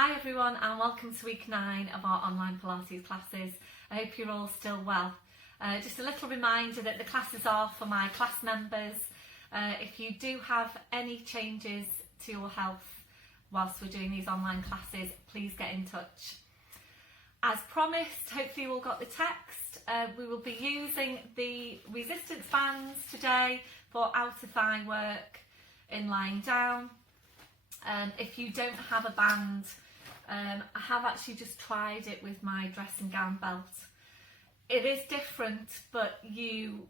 Hi everyone and welcome to week 9 of our online Pilates classes. I hope you're all still well. Just a little reminder that the classes are for my class members. If you do have any changes to your health whilst we're doing these online classes, please get in touch. As promised, hopefully you all got the text. We will be using the resistance bands today for outer thigh work in lying down. If you don't have a band, I have actually just tried it with my dressing gown belt. It is different, but you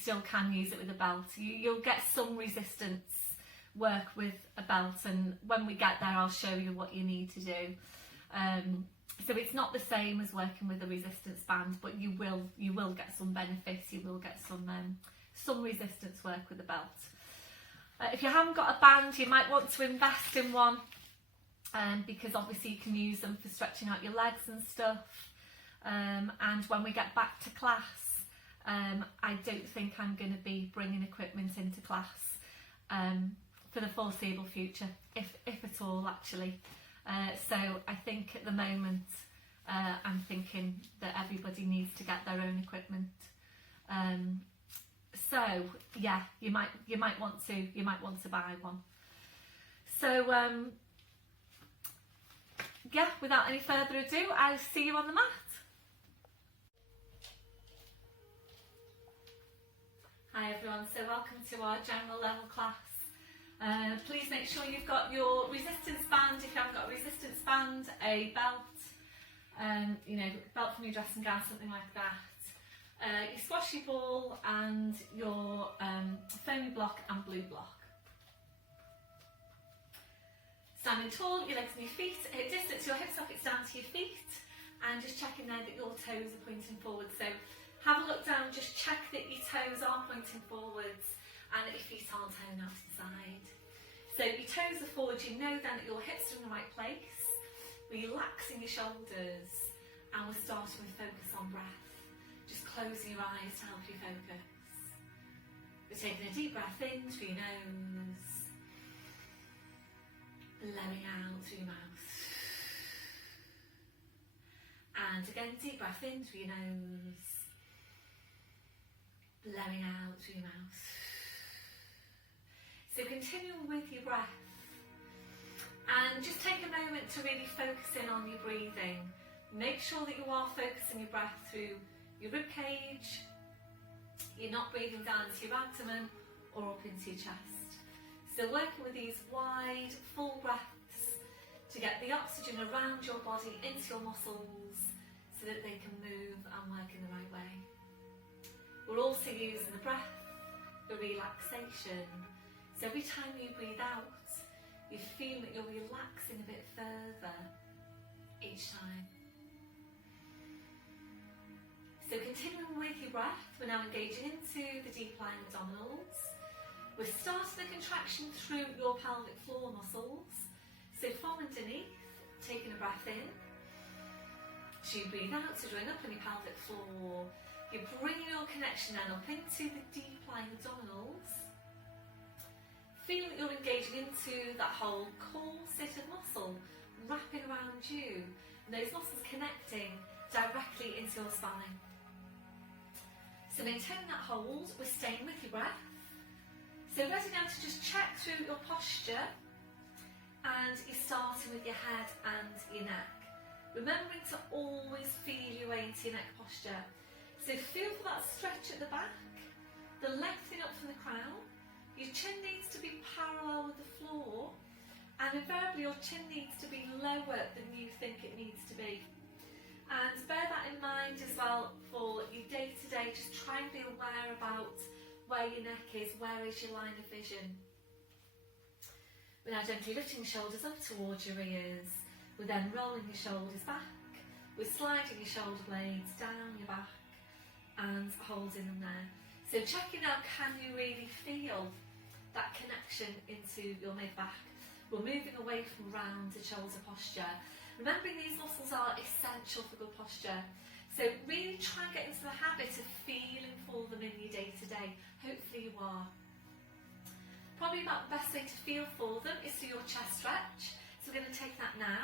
still can use it with a belt. You'll get some resistance work with a belt, and when we get there I'll show you what you need to do. So it's not the same as working with a resistance band, but you will get some benefits. You will get some resistance work with a belt. If you haven't got a band, you might want to invest in one, because obviously you can use them for stretching out your legs and stuff. And when we get back to class, I don't think I'm going to be bringing equipment into class for the foreseeable future, if at all actually. So I think at the moment I'm thinking that everybody needs to get their own equipment. So yeah, you might want to buy one. So yeah, without any further ado, I'll see you on the mat. Hi everyone, so welcome to our general level class. Please make sure you've got your resistance band. If you haven't got a resistance band, a belt, belt from your dressing gown, something like that. Your squashy ball and your foamy block and blue block. Standing tall, your legs and your feet at distance, your hip sockets down to your feet, and just checking there that your toes are pointing forward. So have a look down, just check that your toes are pointing forwards and that your feet aren't turning out to the side. So your toes are forward, you know then that your hips are in the right place, relaxing your shoulders, and we're starting with focus on breath. Just closing your eyes to help you focus. We're taking a deep breath in through your nose, blowing out through your mouth. And again, deep breath in through your nose, blowing out through your mouth. So continuing with your breath, and just take a moment to really focus in on your breathing. Make sure that you are focusing your breath through your rib cage. You're not breathing down into your abdomen or up into your chest. So working with these wide, full breaths to get the oxygen around your body into your muscles so that they can move and work in the right way. We're also using the breath for relaxation. So every time you breathe out, you feel that you're relaxing a bit further each time. So continuing with your breath, we're now engaging into the deep lying abdominals. We're starting the contraction through your pelvic floor muscles. So from underneath, taking a breath in. So you breathe out, so drawing up on your pelvic floor. You're bringing your connection then up into the deep lying abdominals. Feel that you're engaging into that whole core-seated muscle wrapping around you. And those muscles connecting directly into your spine. So maintaining that hold, we're staying with your breath. So ready now to just check through your posture, and you're starting with your head and your neck. Remembering to always feel your way into your neck posture. So feel for that stretch at the back, the lengthening up from the crown. Your chin needs to be parallel with the floor, and invariably your chin needs to be lower than you think it needs to be. And bear that in mind as well for your day-to-day. Just try and be aware about where your neck is, where is your line of vision. We're now gently lifting the shoulders up towards your ears. We're then rolling your shoulders back. We're sliding your shoulder blades down your back and holding them there. So checking out, can you really feel that connection into your mid-back? We're moving away from round to shoulder posture. Remembering these muscles are essential for good posture. So really try and get into the habit of feeling for them in your day-to-day. Hopefully you are. Probably about the best way to feel for them is through your chest stretch. So we're going to take that now.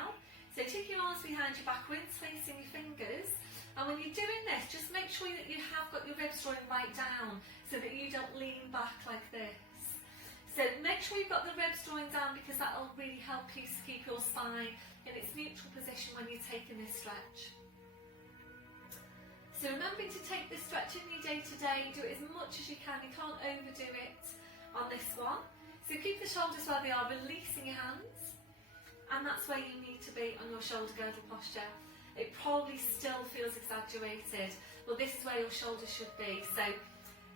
behind your back, we're interlacing your fingers. And when you're doing this, just make sure that you have got your ribs drawing right down so that you don't lean back like this. So make sure you've got the ribs drawing down, because that'll really help you to keep your spine in its neutral position when you're taking this stretch. So remembering to take this stretch in your day to day, do it as much as you can. You can't overdo it on this one. So keep the shoulders where they are, releasing your hands. And that's where you need to be on your shoulder girdle posture. It probably still feels exaggerated. Well, this is where your shoulders should be. So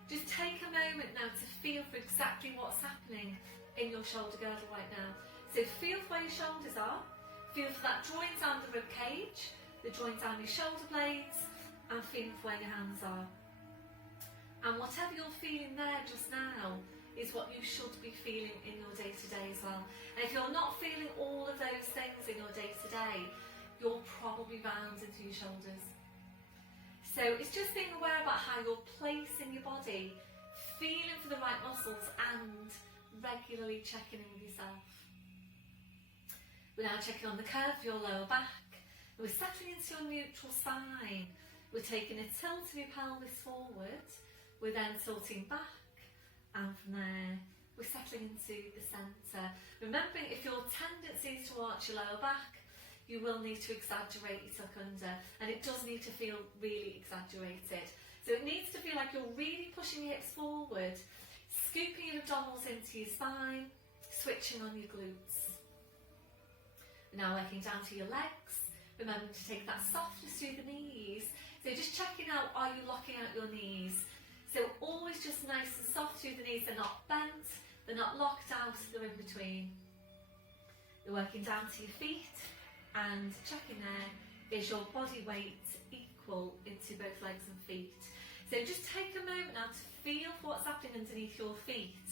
just take a moment now to feel for exactly what's happening in your shoulder girdle right now. So feel for where your shoulders are. Feel for that drawing down the rib cage, the drawing down your shoulder blades, and feeling for where your hands are. And whatever you're feeling there just now is what you should be feeling in your day-to-day as well. And if you're not feeling all of those things in your day-to-day, you're probably round into your shoulders. So it's just being aware about how you're placing your body, feeling for the right muscles, and regularly checking in with yourself. We're now checking on the curve of your lower back. We're settling into your neutral spine. We're taking a tilt of your pelvis forward. We're then tilting back, and from there we're settling into the centre. Remembering, if your tendency is to arch your lower back, you will need to exaggerate your tuck under, and it does need to feel really exaggerated. So it needs to feel like you're really pushing your hips forward, scooping your abdominals into your spine, switching on your glutes. We're now working down to your legs. Remember to take that softness through the knees. So just checking out, are you locking out your knees? So always just nice and soft through the knees. They're not bent, they're not locked out, they're in between. We're working down to your feet. And checking there, is your body weight equal into both legs and feet? So just take a moment now to feel for what's happening underneath your feet.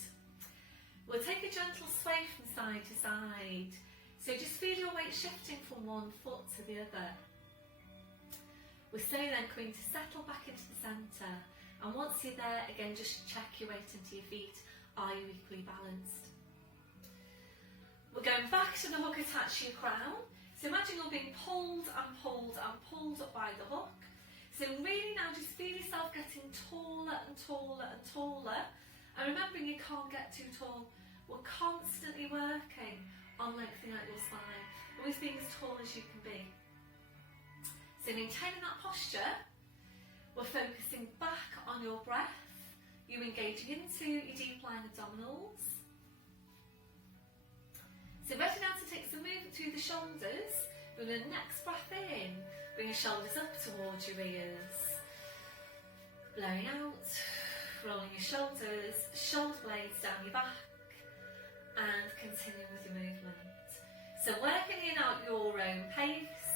We'll take a gentle sway from side to side. So just feel your weight shifting from one foot to the other. We're slowly then going to settle back into the centre. And once you're there, again, just check your weight into your feet. Are you equally balanced? We're going back to the hook attached to your crown. So imagine you're being pulled and pulled and pulled up by the hook. So really now just feel yourself getting taller and taller and taller. And remembering you can't get too tall. We're constantly working on lengthening out your spine. Always being as tall as you can be. So maintaining that posture, we're focusing back on your breath. You're engaging into your deep lying abdominals. So ready now to take some movement through the shoulders. Bring the next breath in. Bring your shoulders up towards your ears. Blowing out. Rolling your shoulders, shoulder blades down your back. And continuing with your movement. So working in out your own pace.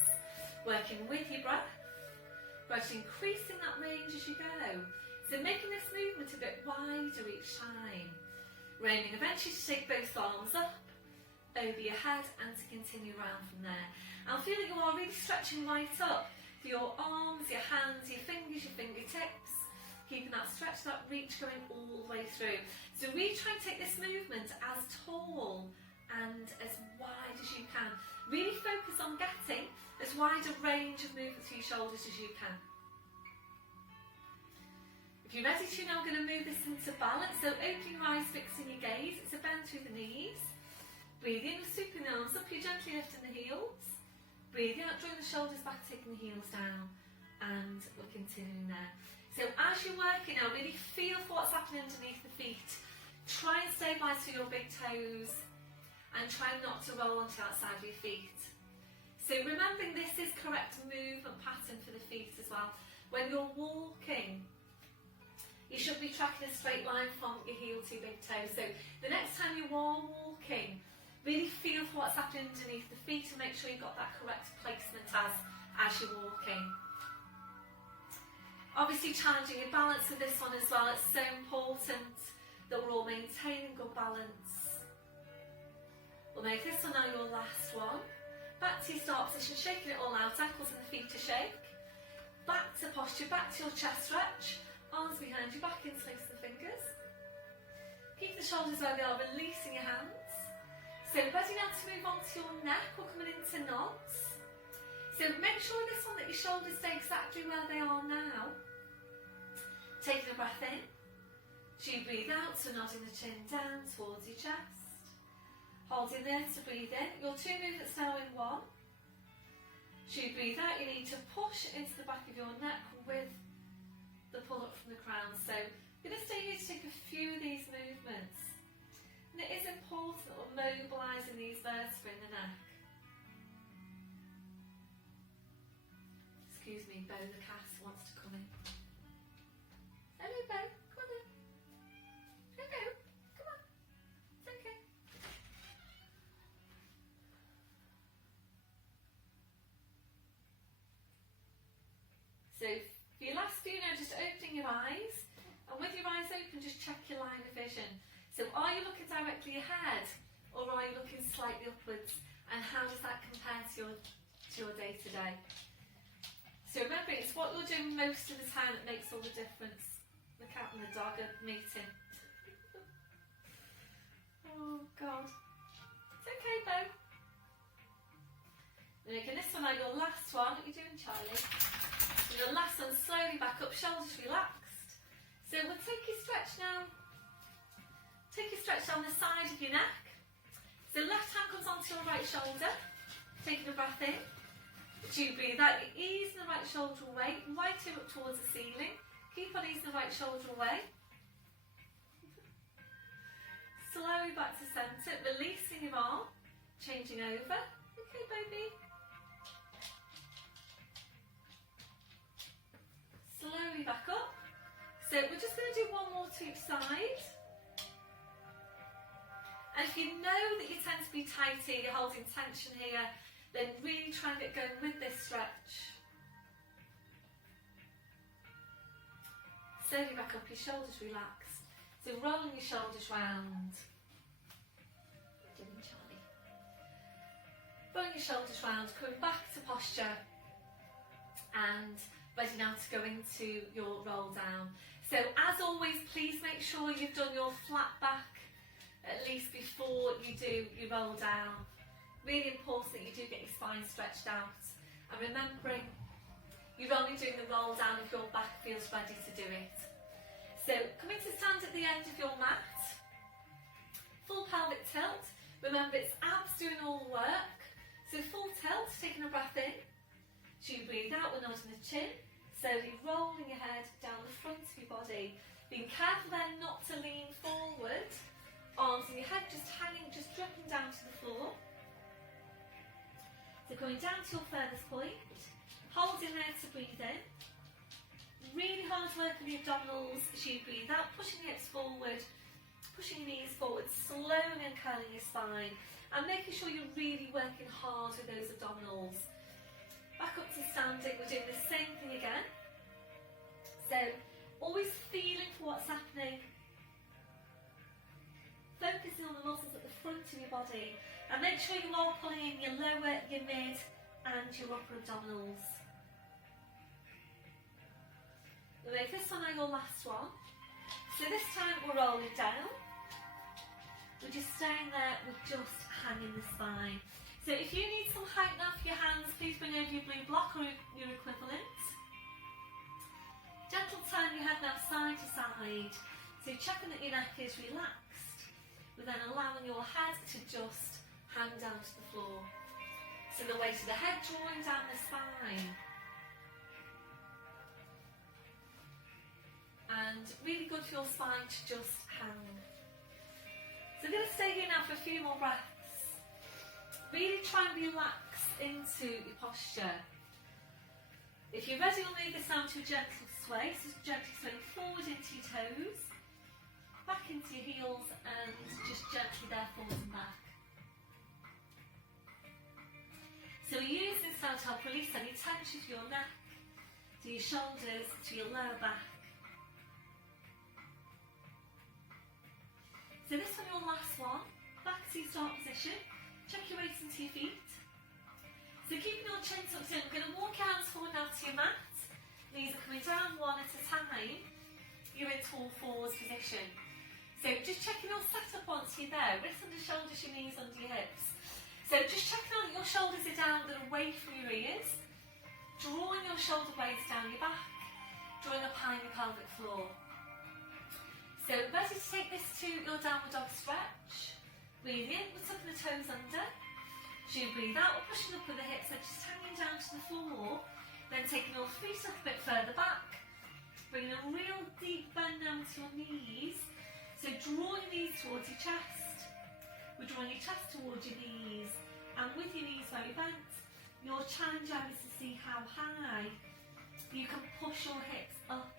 Working with your breath. Gradually increasing that range as you go. So making this movement a bit wider each time. We're aiming eventually to take both arms up over your head and to continue around from there. And feel that you are really stretching right up for your arms, your hands, your fingers, your fingertips. Keeping that stretch, that reach going all the way through. So really try and take this movement as tall and as wide as you can. Really focus on getting as wide a range of movement through your shoulders as you can. If you're ready to, now I'm going to move this into balance. So opening your eyes, fixing your gaze. It's a bend through the knees. Breathe in, sweeping the arms up, you're gently lifting the heels. Breathe out, drawing the shoulders back, taking the heels down. And we're continuing there. So as you're working now, really feel for what's happening underneath the feet. Try and stabilise through your big toes. And try not to roll onto the outside of your feet. So remembering this is correct movement pattern for the feet as well. When you're walking, you should be tracking a straight line from your heel to your big toe. So the next time you are walking, really feel for what's happening underneath the feet and make sure you've got that correct placement as you're walking. Obviously challenging your balance with this one as well. It's so important that we're all maintaining good balance. We'll make this one now your last one. Back to your start position, shaking it all out, ankles and the feet to shake. Back to posture, back to your chest stretch. Arms behind you, back interlace the fingers. Keep the shoulders where they are, releasing your hands. So ready now to move on to your neck. We're coming into nods. So make sure this one that your shoulders stay exactly where they are now. Taking a breath in. So you breathe out, so nodding the chin down towards your chest. Holding there to breathe in. Your 2 movements now in 1. So you breathe out, you need to push into the back of your neck with the pull up from the crown. So you're going to stay here to take a few of these movements. And it is important that we're mobilising these vertebrae in the neck. Excuse me, Bo the cat wants to come in. Hello Bo, come on in. Hello, come on. It's okay. So for your last few now, just opening your eyes, and with your eyes open, just check your line of vision. So are you looking directly ahead, or are you looking slightly upwards, and how does that compare to your day to day? So remember, it's what you're doing most of the time that makes all the difference. The cat and the dog are meeting. Oh God. It's okay, Bo. Making this one now your last one. What are you doing, Charlie? And your last one, slowly back up, shoulders relaxed. So we'll take your stretch now. Take your stretch down the side of your neck. So left hand comes onto your right shoulder. Taking a breath in. So you breathe out, you're easing the right shoulder away, right here up towards the ceiling. Keep on easing the right shoulder away. Slowly back to centre, releasing your arm, changing over. Okay, baby. Slowly back up. So we're just going to do one more to each side. And if you know that you tend to be tight here, you're holding tension here, then really try and get going with this stretch. Slowly back up, your shoulders relaxed. So rolling your shoulders round. What are you doing, Charlie? Rolling your shoulders round, coming back to posture. And ready now to go into your roll down. So as always, please make sure you've done your flat back at least before you do your roll down. Really important that you do get your spine stretched out. And remembering, you're only doing the roll down if your back feels ready to do it. So coming to stand at the end of your mat. Full pelvic tilt. Remember, it's abs doing all the work. So full tilt, taking a breath in. So you breathe out, we're nodding the chin. Slowly rolling your head down the front of your body. Being careful then not to lean forward. Arms and your head just hanging, just dropping down to the floor. So going down to your furthest point, holding there to breathe in. Really hard work on the abdominals as you breathe out, pushing the hips forward, pushing your knees forward, slowly and curling your spine, and making sure you're really working hard with those abdominals. Back up to standing, we're doing the same thing again. So always feeling for what's happening. Focusing on the muscles at the front of your body. And make sure you are pulling in your lower, your mid and your upper abdominals. We'll make this one now your last one. So this time we're rolling down. We're just staying there, we're just hanging the spine. So if you need some height now for your hands, please bring over your blue block or your equivalent. Gentle turn your head now side to side. So checking that your neck is relaxed. We're then allowing your head to just hang down to the floor. So the weight of the head drawing down the spine. And really good for your spine to just hang. So I'm going to stay here now for a few more breaths. Really try and relax into your posture. If you're ready, we'll move this down to a gentle sway. So gently swaying forward into your toes, back into your heels, and just gently there forward and back. So we use this now to help release any tension to your neck, to your shoulders, to your lower back. So this one, your last one, back to your start position. Check your weight into your feet. So keeping your chin tucked in, we're going to walk your hands forward now to your mat. Knees are coming down one at a time. You're in tall fours position. So just checking your setup once you're there. Wrists under shoulders, your knees under your hips. So just checking out that your shoulders are down, they're away from your ears. your shoulder blades down your back, drawing up high in your pelvic floor. So ready to take this to your downward dog stretch. Breathe in, we're tucking the toes under. As you breathe out, we're pushing up with the hips, so just hanging down to the floor. Then taking your feet up a bit further back. Bringing a real deep bend down to your knees. So draw your knees towards your chest. We're drawing your chest towards your knees. And with your knees very bent, your challenge is to see how high you can push your hips up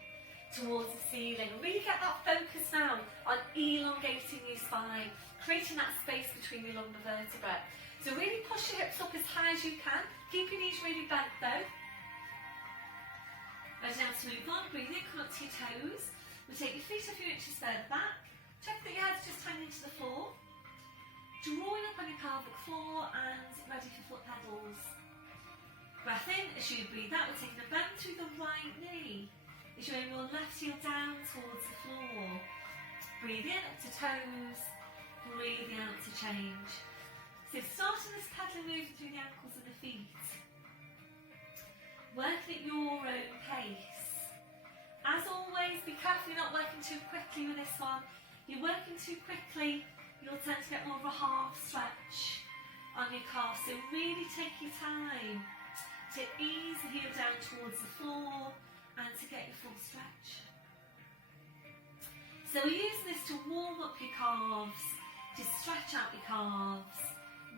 towards the ceiling. Really get that focus now on elongating your spine, creating that space between your lumbar vertebrae. So really push your hips up as high as you can. Keep your knees really bent though. Ready now to move on. Breathe in, come up to your toes. We'll take your feet a few inches further back. Check that your head's just hanging to the floor. Drawing up on your pelvic floor and ready for foot pedals. Breath in. As you breathe out, we're taking a bend through the right knee. As you aim your left heel down towards the floor. Breathe in up to toes. Breathing out to change. So starting this pedaling movement through the ankles and the feet. Working at your own pace. As always, be careful you're not working too quickly with this one. You're working too quickly, you'll tend to get more of a half stretch on your calf. So really take your time to ease the heel down towards the floor and to get your full stretch. So we're using this to warm up your calves, to stretch out your calves,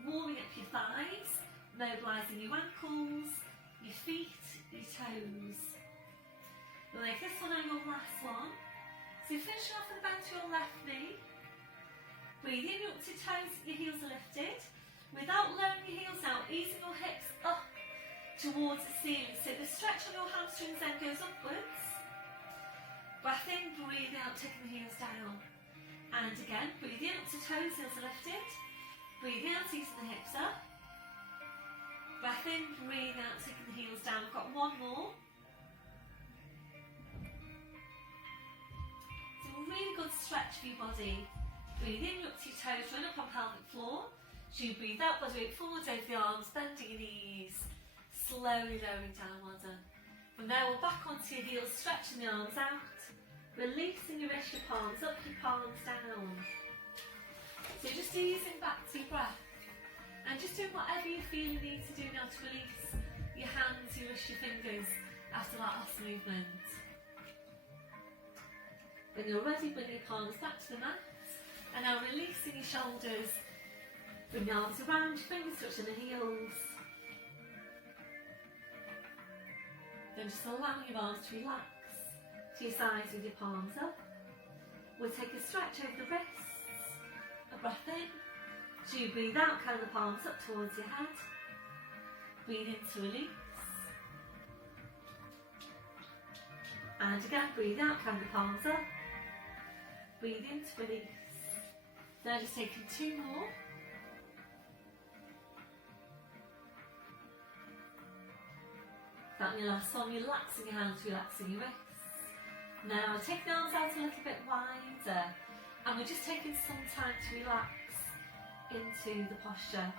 warming up your thighs, mobilising your ankles, your feet, your toes. We'll make this one your last one. So finishing off with a bend to your left knee. Breathe in up to toes, your heels are lifted. Without lowering your heels out, easing your hips up towards the ceiling. So the stretch on your hamstrings then goes upwards. Breath in, breathe out, taking the heels down. And again, breathe in up to toes, heels are lifted. Breathe out, easing the hips up. Breath in, breathe out, taking the heels down. We've got one more. So a really good stretch for your body. Breathe in, look to your toes, run up on pelvic floor. As you breathe out, body weight forwards over the arms, bending your knees. Slowly lowering down, well done. From there, we're back onto your heels, stretching the arms out. Releasing your wrist, your palms up, your palms down. So just easing back to your breath. And just doing whatever you feel you need to do now to release your hands, your wrist, your fingers after that last movement. When you're ready, bring your palms back to the mat. And now releasing your shoulders. Bring your arms around, your fingers touching the heels. Then just allowing your arms to relax to your sides with your palms up. We'll take a stretch over the wrists. A breath in. As you breathe out, curl the palms up towards your head. Breathe in to release. And again, breathe out, curl the palms up. Breathe in to release. Now just taking two more. That your last one, relaxing your hands, relaxing your wrists. Now take the arms out a little bit wider. And we're just taking some time to relax into the posture.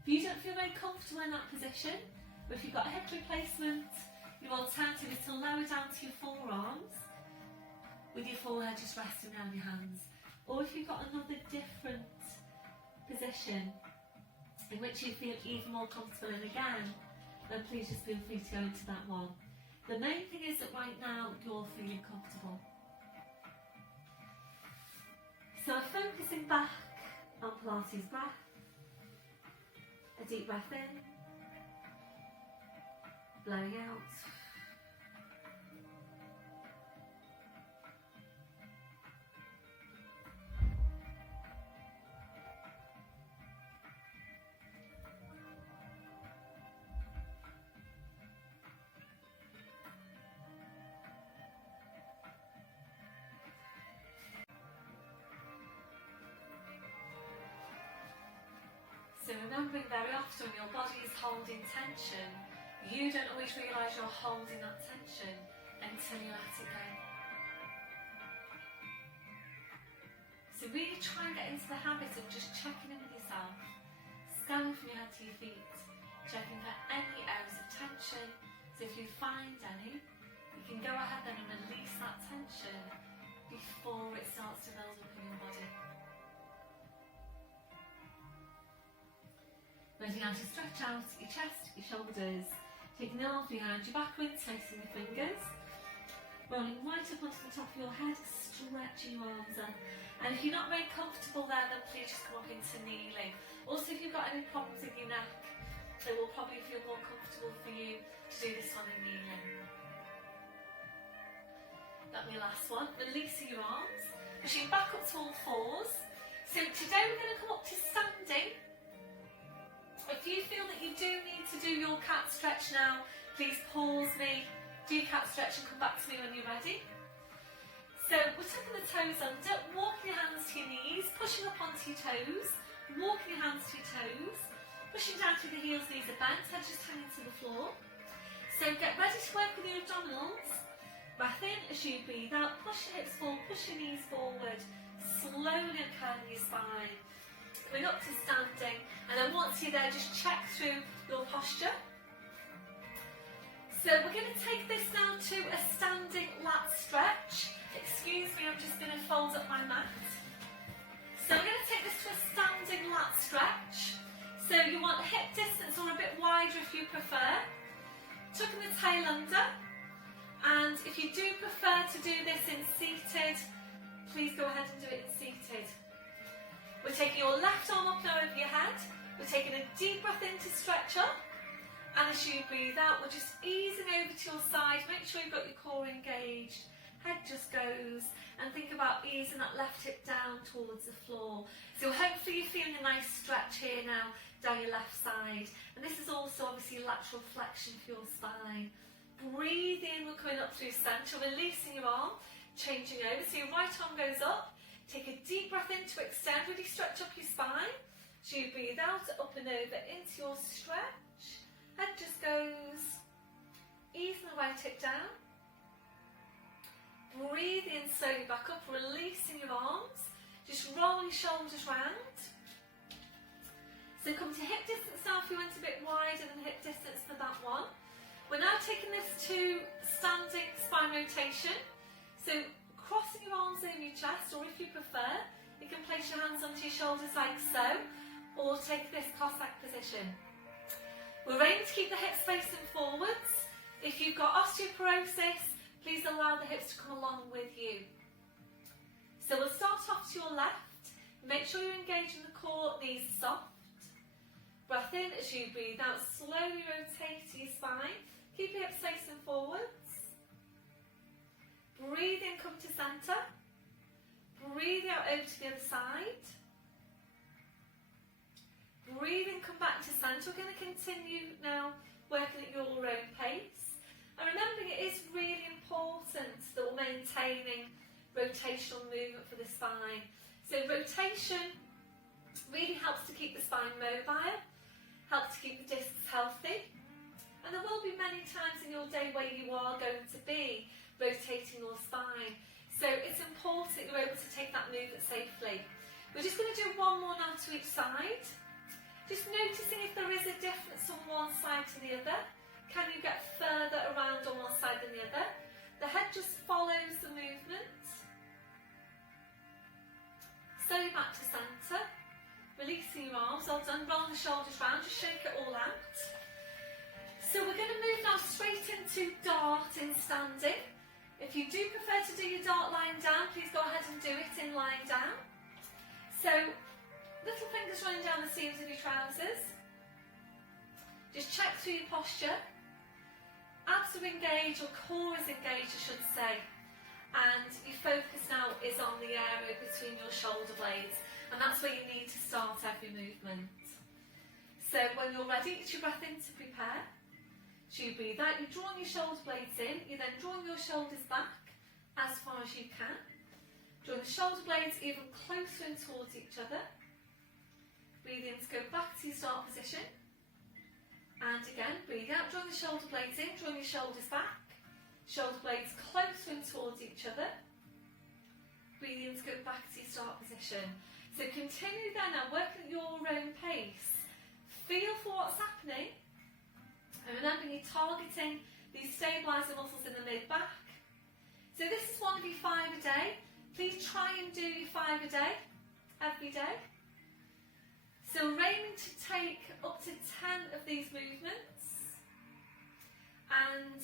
If you don't feel very comfortable in that position, or if you've got a hip replacement, your alternative is to lower down to your forearms with your forehead just resting around your hands. Or if you've got another different position in which you feel even more comfortable in again, then please just feel free to go into that one. The main thing is that right now you're feeling comfortable. So focusing back on Pilates breath. A deep breath in, blowing out. So remembering very often your body is holding tension, you don't always realise you're holding that tension until you let it go. So really try and get into the habit of just checking in with yourself, scanning from your head to your feet, checking for any areas of tension. So if you find any, you can go ahead then and release that tension before it starts to build up in your body. Ready now to stretch out your chest, your shoulders, taking the arms behind your back, rotating your fingers, rolling right up onto the top of your head, stretching your arms up. And if you're not very comfortable there, then please just come up into kneeling. Also, if you've got any problems with your neck, it will probably feel more comfortable for you to do this one in kneeling. That'll be your last one. Releasing your arms, pushing back up to all fours. So today we're going to come up to standing. If you feel that you do need to do your cat stretch now, please pause me, do your cat stretch and come back to me when you're ready. So we're tucking the toes under, walking your hands to your knees, pushing up onto your toes, walking your hands to your toes, pushing down through the heels, knees are bent, head just hanging to the floor. So get ready to work with your abdominals. Breath in as you breathe out, push your hips forward, push your knees forward, slowly curling your spine. Coming up to standing, and then once you're there, just check through your posture. So we're going to take this now to a standing lat stretch. Excuse me, I'm just going to fold up my mat. So we're going to take this to a standing lat stretch. So you want hip distance or a bit wider if you prefer. Tucking the tail under. And if you do prefer to do this in seated, please go ahead and do it in seated. We're taking your left arm up now over your head. We're taking a deep breath in to stretch up. And as you breathe out, we're just easing over to your side. Make sure you've got your core engaged. Head just goes. And think about easing that left hip down towards the floor. So hopefully you're feeling a nice stretch here now down your left side. And this is also obviously lateral flexion for your spine. Breathe in, we're coming up through centre, releasing your arm, changing over. So your right arm goes up. Take a deep breath in to extend, really stretch up your spine. So you breathe out, up and over into your stretch. Head just goes. Easing the right hip down. Breathe in slowly back up, releasing your arms. Just roll your shoulders round. So come to hip distance now if you went a bit wider than hip distance for that one. We're now taking this to standing spine rotation. So crossing your arms over your chest, or if you prefer, you can place your hands onto your shoulders like so, or take this Cossack position. We're aiming to keep the hips facing forwards. If you've got osteoporosis, please allow the hips to come along with you. So we'll start off to your left. Make sure you're engaging the core, knees soft. Breath in as you breathe out, slowly rotate your spine. Keep your hips facing forwards. Breathe in, come to centre. Breathe out over to the other side. Breathe in, come back to centre. We're going to continue now working at your own pace. And remembering it is really important that we're maintaining rotational movement for the spine. So rotation really helps to keep the spine mobile, helps to keep the discs healthy. And there will be many times in your day where you are going to be rotating your spine. So it's important you're able to take that movement safely. We're just going to do one more now to each side. Just noticing if there is a difference from one side to the other. Can you get further around on one side than the other? The head just follows the movement. Slowly back to centre. Releasing your arms. Well done. Roll the shoulders round. Just shake it all out. So we're going to move now straight into dart in standing. If you do prefer to do your dart lying down, please go ahead and do it in lying down. So, little fingers running down the seams of your trousers. Just check through your posture. Abs are engaged, or core is engaged, I should say. And your focus now is on the area between your shoulder blades. And that's where you need to start every movement. So when you're ready, it's your breath in to prepare. So you breathe out, you're drawing your shoulder blades in, you're then drawing your shoulders back as far as you can. Drawing the shoulder blades even closer in towards each other. Breathe in to go back to your start position. And again, breathe out, drawing the shoulder blades in, drawing your shoulders back. Shoulder blades closer in towards each other. Breathe in to go back to your start position. So continue there now, working at your own pace. Feel for what's happening. And remember, you're targeting these stabiliser muscles in the mid-back. So this is one of your 5 a day. Please try and do your 5 a day, every day. So we're aiming to take up to 10 of these movements. And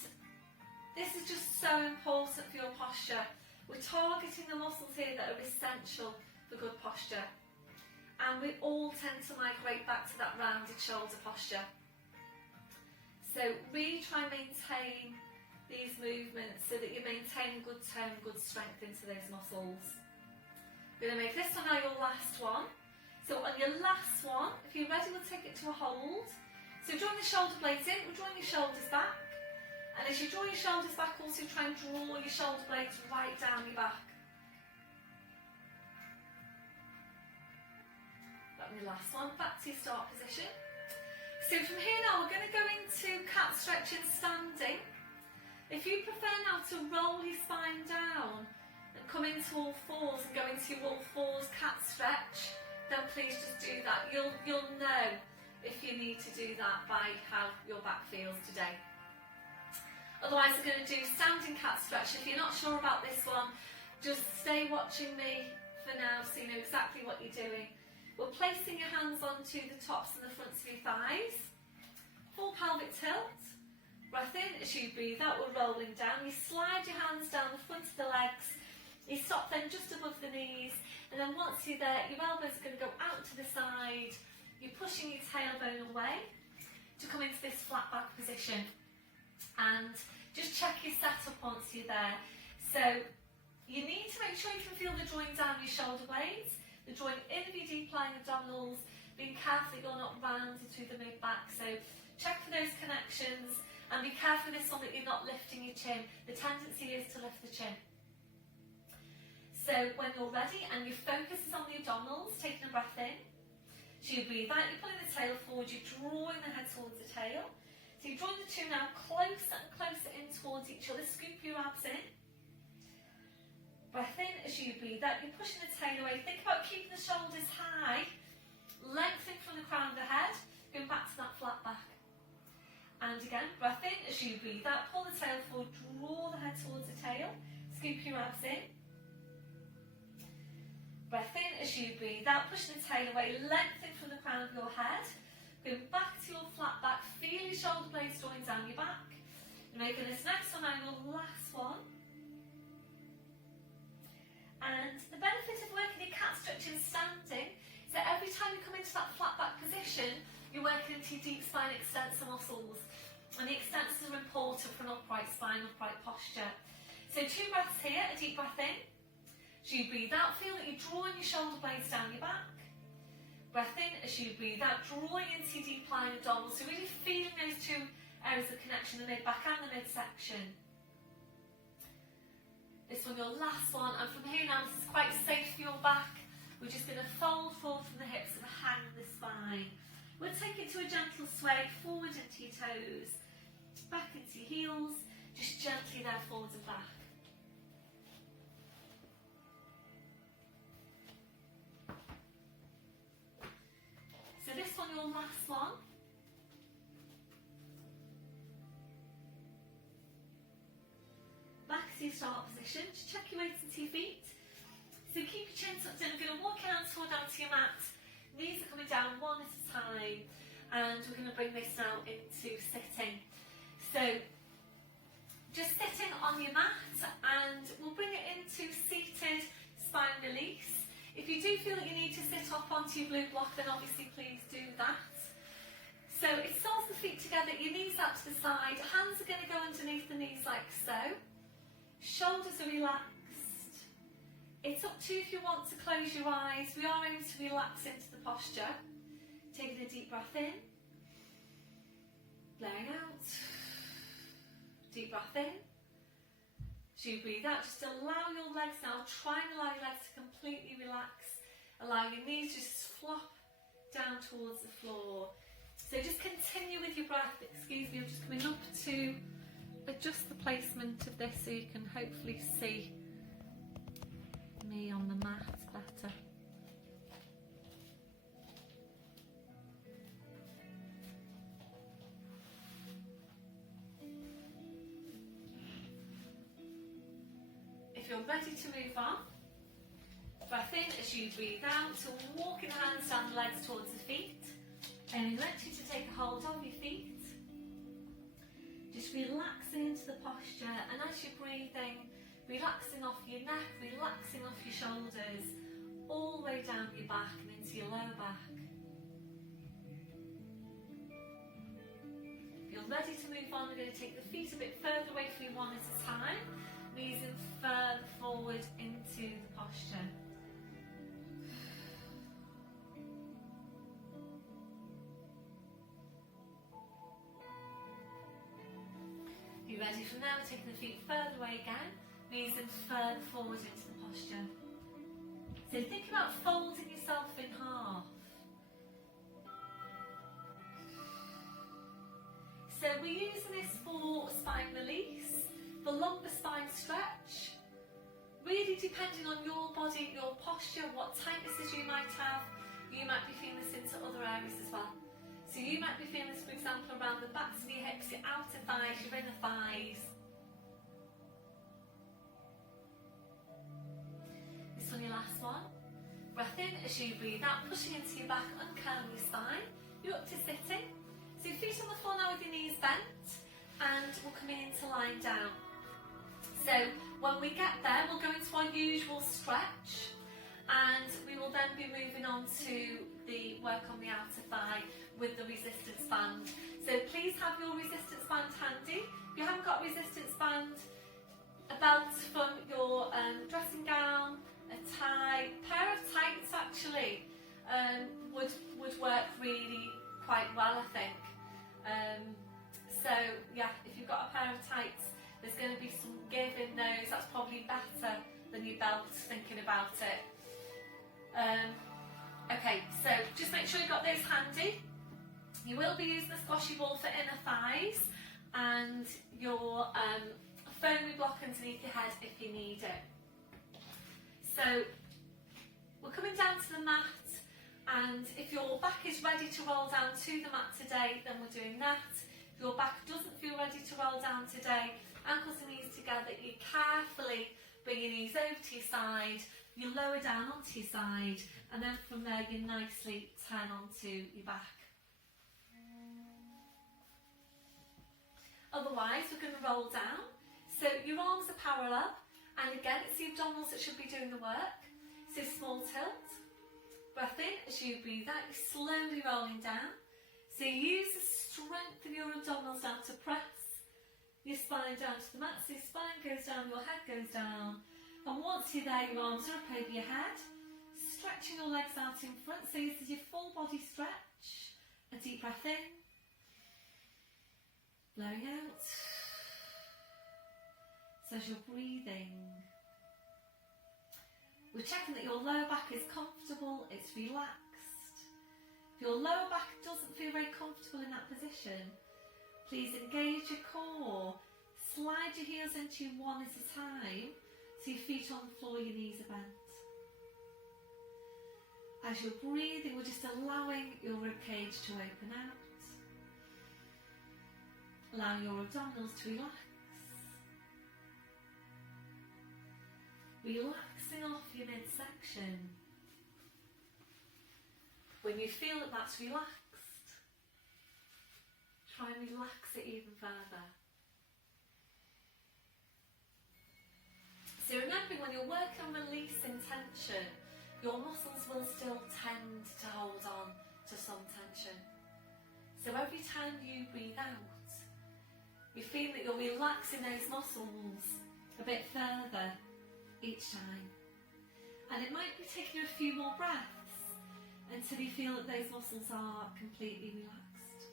this is just so important for your posture. We're targeting the muscles here that are essential for good posture. And we all tend to migrate back to that rounded shoulder posture. So really try and maintain these movements so that you maintain good tone, good strength into those muscles. We're going to make this one now your last one. So on your last one, if you're ready, we'll take it to a hold. So drawing the shoulder blades in, we're drawing your shoulders back. And as you draw your shoulders back, also try and draw your shoulder blades right down your back. Your last one, back to your start position. So from here now we're going to go into cat stretching standing. If you prefer now to roll your spine down and come into all fours and go into all fours cat stretch, then please just do that. You'll know if you need to do that by how your back feels today. Otherwise we're going to do standing cat stretch. If you're not sure about this one, just stay watching me for now so you know exactly what you're doing. We're placing your hands onto the tops and the fronts of your thighs. Full pelvic tilt. Breath in as you breathe out, we're rolling down. You slide your hands down the front of the legs. You stop then just above the knees. And then once you're there, your elbows are going to go out to the side. You're pushing your tailbone away to come into this flat back position. And just check your setup once you're there. So you need to make sure you can feel the drawing down your shoulder blades. The drawing in of your deep lying abdominals, being careful that you're not rounded through the mid-back. So check for those connections and be careful this one that you're not lifting your chin. The tendency is to lift the chin. So when you're ready and your focus is on the abdominals, taking a breath in. So you breathe out, you're pulling the tail forward, you're drawing the head towards the tail. So you're drawing the two now closer and closer in towards each other. Scoop your abs in. Breath in as you breathe out, you're pushing the tail away. Think about keeping the shoulders high, lengthening from the crown of the head, going back to that flat back. And again, breath in as you breathe out, pull the tail forward, draw the head towards the tail, scoop your abs in. Breath in as you breathe out, pushing the tail away, lengthening from the crown of your head, going back to your flat back, feel your shoulder blades drawing down your back. You're making this next one now your last one. And the benefit of working your cat stretching standing is that every time you come into that flat back position, you're working into your deep spine extensor muscles. And the extensors are important for an upright spine, upright posture. So 2 breaths here, a deep breath in. As you breathe out, feel that you're drawing your shoulder blades down your back. Breath in as you breathe out, drawing into your deep lying abdominals. So really feeling those 2 areas of connection, the mid-back and the midsection. This one, your last one, and from here now, this is quite safe for your back. We're just going to fold forward from the hips and hang the spine. We'll take it to a gentle sway, forward into your toes, back into your heels, just gently there, forward and back. So this one, your last one. Back to your start position, just check your weight into your feet. So keep your chin tucked in. I'm going to walk your hands forward onto your mat. Knees are coming down one at a time. And we're going to bring this now into sitting. So just sitting on your mat, and we'll bring it into seated spine release. If you do feel that you need to sit up onto your blue block, then obviously please do that. So it starts the feet together, your knees out to the side, hands are going to go underneath the knees like so. Shoulders are relaxed. It's up to you if you want to close your eyes. We are aiming to relax into the posture. Taking a deep breath in. Blowing out. Deep breath in. As you breathe out, just allow your legs now, try and allow your legs to completely relax. Allow your knees just flop down towards the floor. So just continue with your breath. Excuse me, I'm just coming up to adjust the placement of this so you can hopefully see me on the mat better. if you're ready to move on, breath in as you breathe out, so walking the hands down the legs towards the feet. And we want you to take a hold of your feet. Just relaxing into the posture, and as you're breathing, relaxing off your neck, relaxing off your shoulders, all the way down your back and into your lower back. If you're ready to move on, we're going to take the feet a bit further away from you one at a time, moving further forward into the posture. You're ready from there, we're taking the feet further away again, moving further forward into the posture. So think about folding yourself in half. So we're using this for spine release, for lumbar spine stretch, really depending on your body, your posture, what tightnesses you might have. You might be feeling this into other areas as well. So you might be feeling this, for example, around the backs of your hips, your outer thighs, your inner thighs. This one, your last one. Breath in as you breathe out, pushing into your back, uncurling your spine. You're up to sitting. So your feet on the floor now with your knees bent, and we're coming into lying down. So when we get there, we'll go into our usual stretch, and we will then be moving on to the work on the outer thigh with the resistance band. So please have your resistance band handy. If you haven't got a resistance band, a belt from your dressing gown, a tie, pair of tights actually would work really quite well, I think. So yeah, if you've got a pair of tights, there's going to be some give in those. That's probably better than your belt, thinking about it. Okay, so just make sure you've got those handy. You will be using the squashy ball for inner thighs and your foamy block underneath your head if you need it. So we're coming down to the mat, and if your back is ready to roll down to the mat today, then we're doing that. If your back doesn't feel ready to roll down today, ankles and knees together, you carefully bring your knees over to your side, you lower down onto your side, and then from there you nicely turn onto your back. Otherwise, we're going to roll down. So your arms are parallel, and again, it's the abdominals that should be doing the work. So small tilt, breath in as you breathe out, you're slowly rolling down. So use the strength of your abdominals now to press your spine down to the mat. So your spine goes down, your head goes down. And once you're there, your arms are up over your head, stretching your legs out in front. So this is your full body stretch. A deep breath in. Blowing out. So as you're breathing, we're checking that your lower back is comfortable, it's relaxed. If your lower back doesn't feel very comfortable in that position, please engage your core. Slide your heels into you one at a time, so your feet on the floor, your knees are bent. As you're breathing, we're just allowing your ribcage to open out. Allow your abdominals to relax. Relaxing off your midsection. When you feel that that's relaxed, try and relax it even further. So remembering, when you're working on releasing tension, your muscles will still tend to hold on to some tension. So every time you breathe out, you feel that you're relaxing those muscles a bit further each time. And it might be taking a few more breaths until you feel that those muscles are completely relaxed.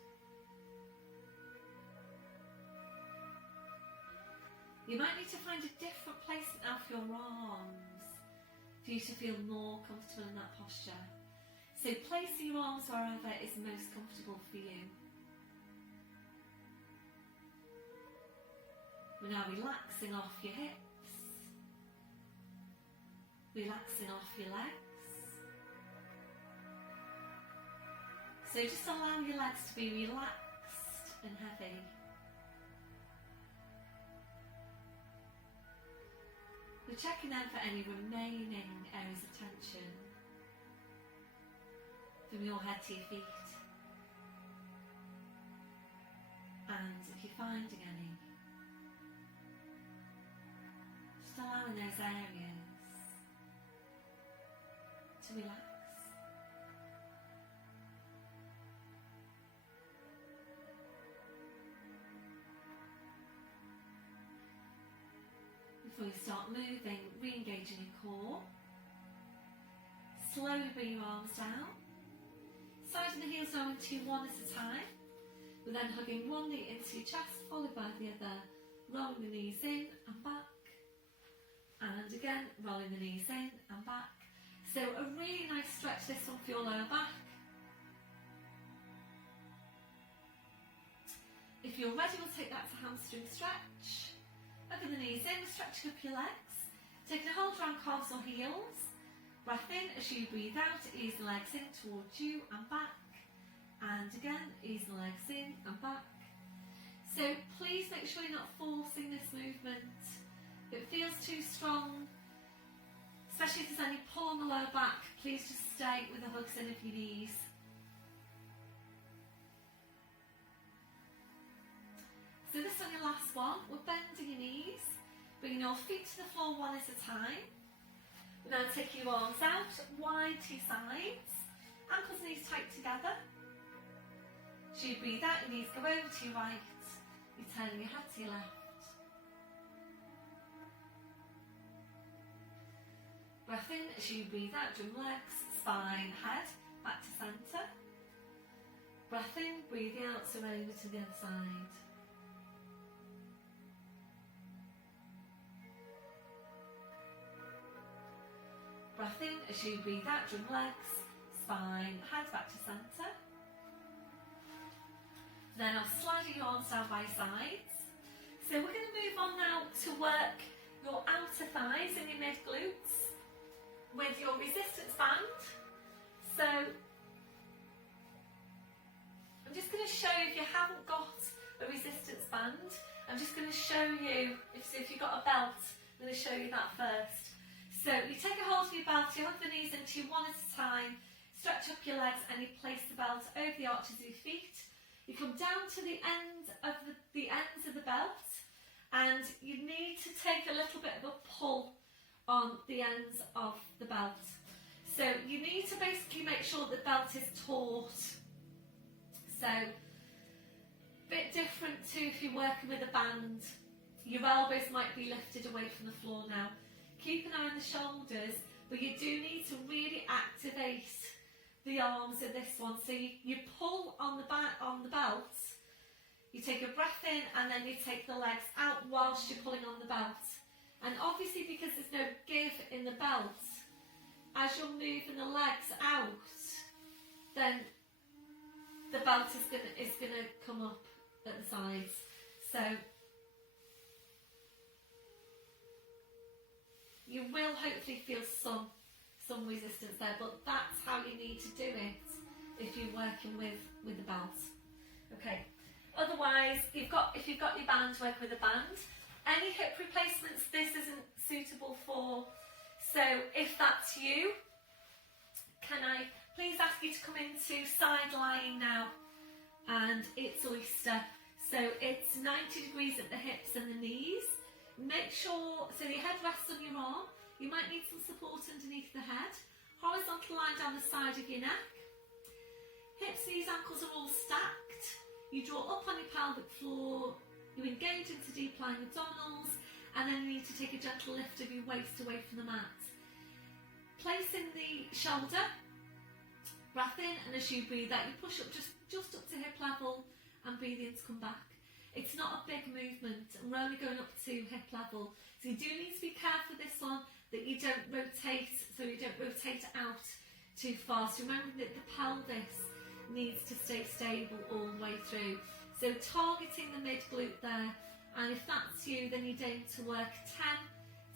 You might need to find a different place now for your arms for you to feel more comfortable in that posture. So placing your arms wherever is most comfortable for you. We're now relaxing off your hips, relaxing off your legs. So just allow your legs to be relaxed and heavy. We're checking then for any remaining areas of tension from your head to your feet. And if you're finding any, just allowing those areas to relax. Before you start moving, re-engaging your core. Slowly bring your arms down. Sliding the heels down into one at a time. We're then hugging one knee into your chest, followed by the other. Rolling the knees in and back. And again, rolling the knees in and back. So a really nice stretch this one for your lower back. If you're ready, we'll take that to hamstring stretch. Hugging the knees in, stretching up your legs. Taking a hold around calves or heels. Breath in as you breathe out, ease the legs in towards you and back. And again, ease the legs in and back. So please make sure you're not forcing this movement. If it feels too strong, especially if there's any pull on the lower back, please just stay with the hugs in of your knees. So this is on your last one. We're bending your knees, bringing your feet to the floor one at a time. We're now taking your arms out, wide to your sides, ankles and knees tight together. As you breathe out, your knees go over to your right, you're turning your head to your left. Breath in as you breathe out, drum legs, spine, head, back to centre. Breath in, breathing out, so over to the other side. Breath in as you breathe out, drum legs, spine, head back to centre. Then I'm sliding your arms down by your sides. So we're going to move on now to work your outer thighs and your mid glutes with your resistance band. So I'm just going to show you, if you haven't got a resistance band, I'm just going to show you, if you've got a belt, I'm going to show you that first. So you take a hold of your belt, you hug the knees into you one at a time, stretch up your legs and you place the belt over the arches of your feet. You come down to the ends of the ends of the belt and you need to take a little bit of a pull on the ends of the belt. So you need to basically make sure the belt is taut. So a bit different to if you're working with a band. Your elbows might be lifted away from the floor now. Keep an eye on the shoulders, but you do need to really activate the arms of this one. So you pull on the belt, you take a breath in and then you take the legs out whilst you're pulling on the belt. And obviously because there's no give in the belt, as you're moving the legs out, then the belt is gonna come up at the sides. So you will hopefully feel some resistance there, but that's how you need to do it if you're working with the belt. Okay. Otherwise, if you've got your band, work with a band. Any hip replacements this isn't suitable for. So if that's you, can I please ask you to come into side lying now? And it's oyster. So it's 90 degrees at the hips and the knees. Make sure, so your head rests on your arm. You might need some support underneath the head. Horizontal line down the side of your neck. Hips, knees, ankles are all stacked. You draw up on your pelvic floor. You engage into deep lying abdominals. And then you need to take a gentle lift of your waist away from the mat. Placing the shoulder. Breath in, and as you breathe out, you push up just up to hip level and breathe in to come back. It's not a big movement, and we're only going up to hip level. So you do need to be careful with this one, that you don't rotate, so you don't rotate out too far. So remember that the pelvis needs to stay stable all the way through. So targeting the mid glute there, and if that's you, then you're aim to work 10.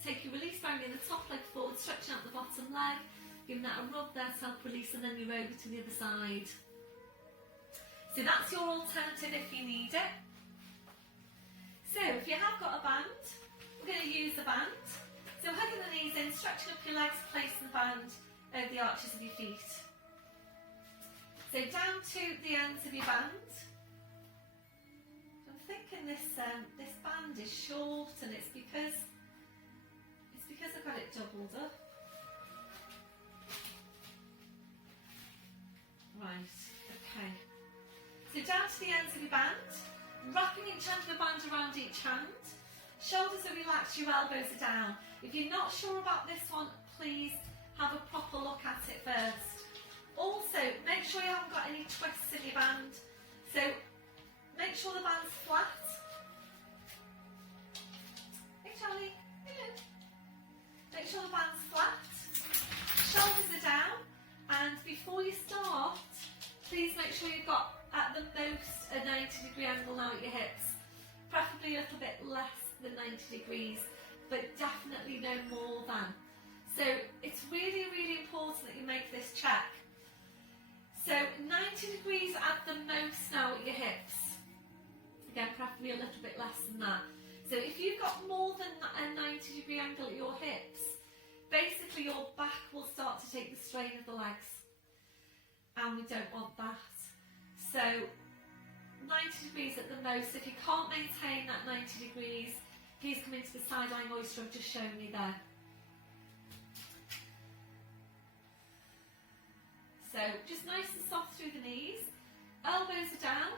Take your release, bringing the top leg forward, stretching out the bottom leg, giving that a rub there, self-release, and then you're over to the other side. So that's your alternative if you need it. So if you have got a band, we're going to use the band. So So hugging the knees in, stretching up your legs, placing the band over the arches of your feet. So down to the ends of your band. I'm thinking this band is short, and it's because I've got it doubled up. Right, okay. So down to the ends of your band, wrapping each end of the band around each hand. Shoulders are relaxed, your elbows are down. If you're not sure about this one, please have a proper look at it first. Also, make sure you haven't got any twists in your band. So make sure the band's flat. Hey Charlie, hello. Make sure the band's flat. Shoulders are down. And before you start, please make sure you've got at the most a 90-degree angle now at your hips. Preferably a little bit less than 90 degrees, but definitely no more than. So it's really, really important that you make this check. So 90 degrees at the most now at your hips. Again, preferably a little bit less than that. So if you've got more than a 90-degree angle at your hips, basically your back will start to take the strain of the legs. And we don't want that. So 90 degrees at the most. If you can't maintain that 90 degrees, please come into the side lying oyster I've just shown you there. So just nice and soft through the knees, elbows are down,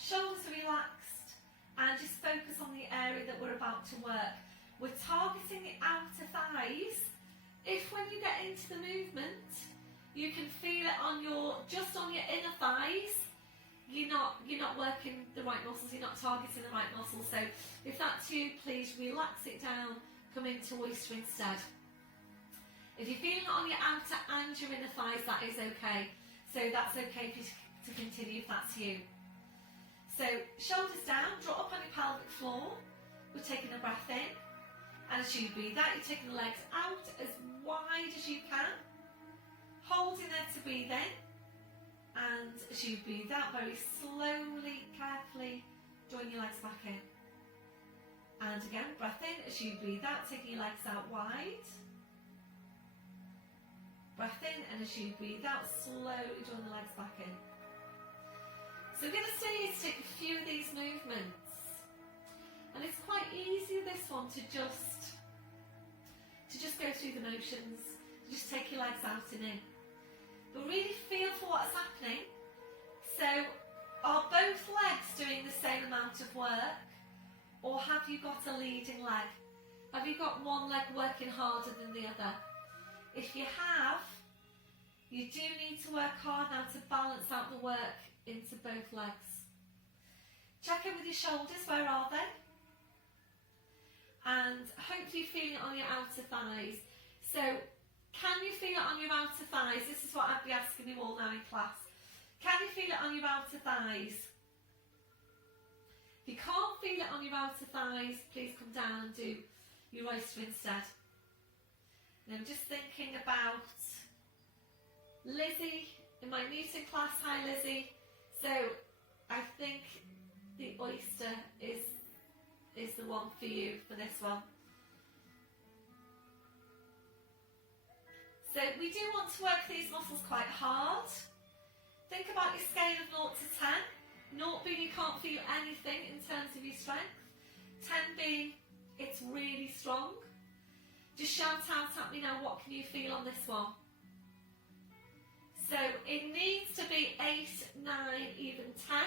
shoulders are relaxed, and just focus on the area that we're about to work. We're targeting the outer thighs. If when you get into the movement, you can feel it on just on your inner thighs, you're not working the right muscles, you're not targeting the right muscles. So if that's you, please relax it down, come into oyster instead. If you're feeling it on your outer and your inner thighs, that is okay. So that's okay for you to continue if that's you. So shoulders down, draw up on your pelvic floor. We're taking a breath in. And as you breathe out, you're taking the legs out as wide as you can. Holding there to breathe in. And as you breathe out, very slowly, carefully, drawing your legs back in. And again, breath in. As you breathe out, taking your legs out wide. Breath in, and as you breathe out, slowly drawing the legs back in. So we're going to stay here to take a few of these movements. And it's quite easy, this one, to just go through the motions, to just take your legs out and in. But really feel for what's happening. So, are both legs doing the same amount of work? Or have you got a leading leg? Have you got one leg working harder than the other? If you have, you do need to work hard now to balance out the work into both legs. Check in with your shoulders, where are they? And hopefully feeling it on your outer thighs. So, can you feel it on your outer thighs? This is what I'd be asking you all now in class. Can you feel it on your outer thighs? If you can't feel it on your outer thighs, please come down and do your oyster instead. And I'm just thinking about Lizzie in my Newton class. Hi Lizzie. So I think the oyster is the one for you for this one. So we do want to work these muscles quite hard. Think about your scale of 0 to 10. 0 being you can't feel anything in terms of your strength. 10 being it's really strong. Just shout out at me now, what can you feel on this one? So it needs to be 8, 9, even 10.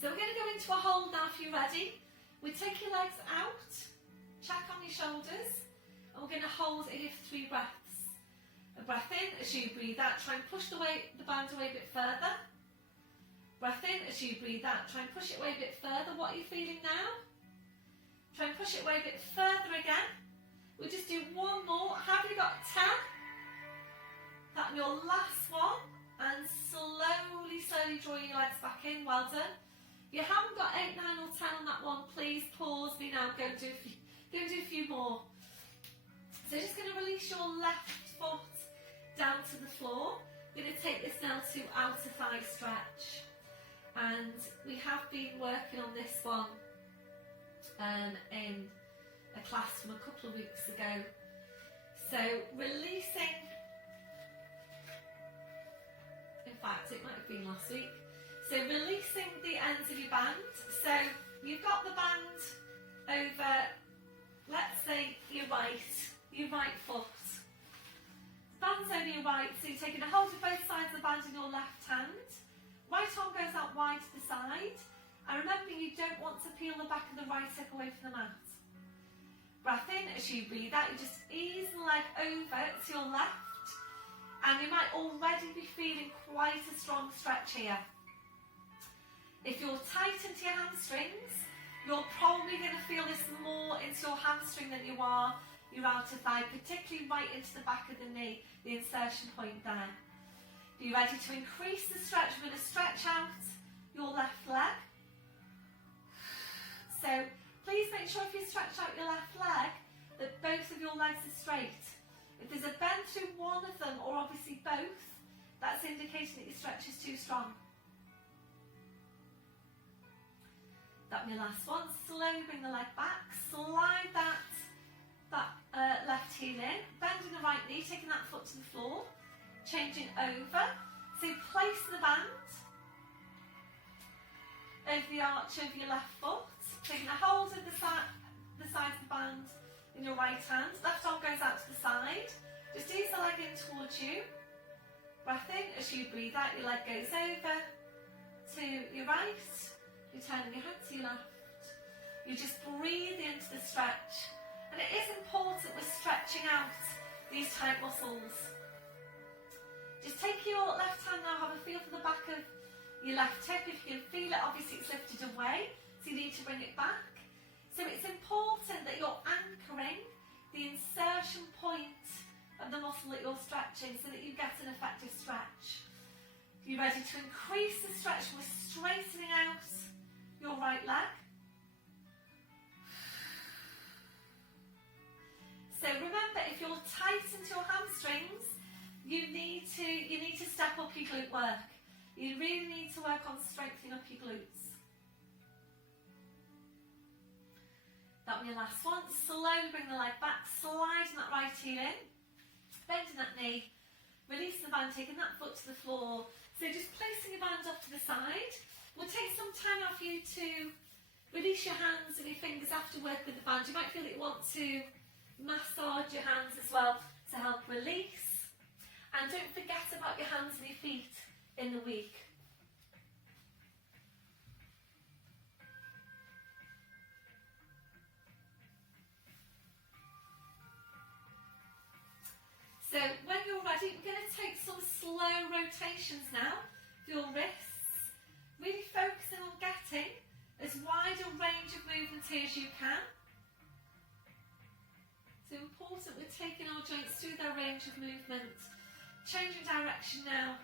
So we're going to go into a hold now if you're ready. We take your legs out, check on your shoulders, and we're going to hold it here for 3 breaths. A breath in, as you breathe out, try and push the band away a bit further. Breath in, as you breathe out, try and push it away a bit further. What are you feeling now? Try and push it away a bit further again. We'll just do one more. Have you got 10? That's your last one. And slowly, slowly draw your legs back in. Well done. If you haven't got 8, 9 or 10 on that one, please pause me now. Go and do a few more. So just going to release your left foot down to the floor. We're going to take this now to outer thigh stretch. and we have been working on this one in a class from a couple of weeks ago. So releasing, in fact it might have been last week, so releasing the ends of your band. So you've got the band over, let's say your right foot. Band's over your right, so you're taking a hold of both sides of the band in your left hand. Right arm goes out wide to the side. And remember, you don't want to peel the back of the right hip away from the mat. Breath in as you breathe out. You just ease the leg over to your left. And you might already be feeling quite a strong stretch here. If you're tight into your hamstrings, you're probably going to feel this more into your hamstring than you are your outer thigh, particularly right into the back of the knee, the insertion point there. Be ready to increase the stretch. We're going to stretch out your left leg. So please make sure if you stretch out your left leg that both of your legs are straight. If there's a bend through one of them, or obviously both, that's indicating that your stretch is too strong. That'll be your last one. Slowly bring the leg back. Slide that left heel in. Bending the right knee, taking that foot to the floor. Changing over. So place the band over the arch of your left foot. Taking a hold of the side of the band in your right hand. Left arm goes out to the side. Just ease the leg in towards you. Breath in as you breathe out. Your leg goes over to your right. You're turning your head to your left. You just breathe into the stretch. And it is important we're stretching out these tight muscles. Just take your left hand now, have a feel for the back of your left hip. If you can feel it, obviously it's lifted away, so you need to bring it back. So it's important that you're anchoring the insertion point of the muscle that you're stretching so that you get an effective stretch. You're ready to increase the stretch. We're straightening out your right leg. So remember, if you're tight into your hamstrings, you need to step up your glute work. You really need to work on strengthening up your glutes. That'll be your last one. Slowly bring the leg back, sliding that right heel in, bending that knee, releasing the band, taking that foot to the floor. So just placing your band off to the side. We'll take some time out for you to release your hands and your fingers after work with the band. You might feel that you want to massage your hands as well to help release. And don't forget about your hands and your feet in the week. So when you're ready, we're going to take some slow rotations now for your wrists. Really focusing on getting as wide a range of movement here as you can. So important we're taking our joints through their range of movement. Changing direction now.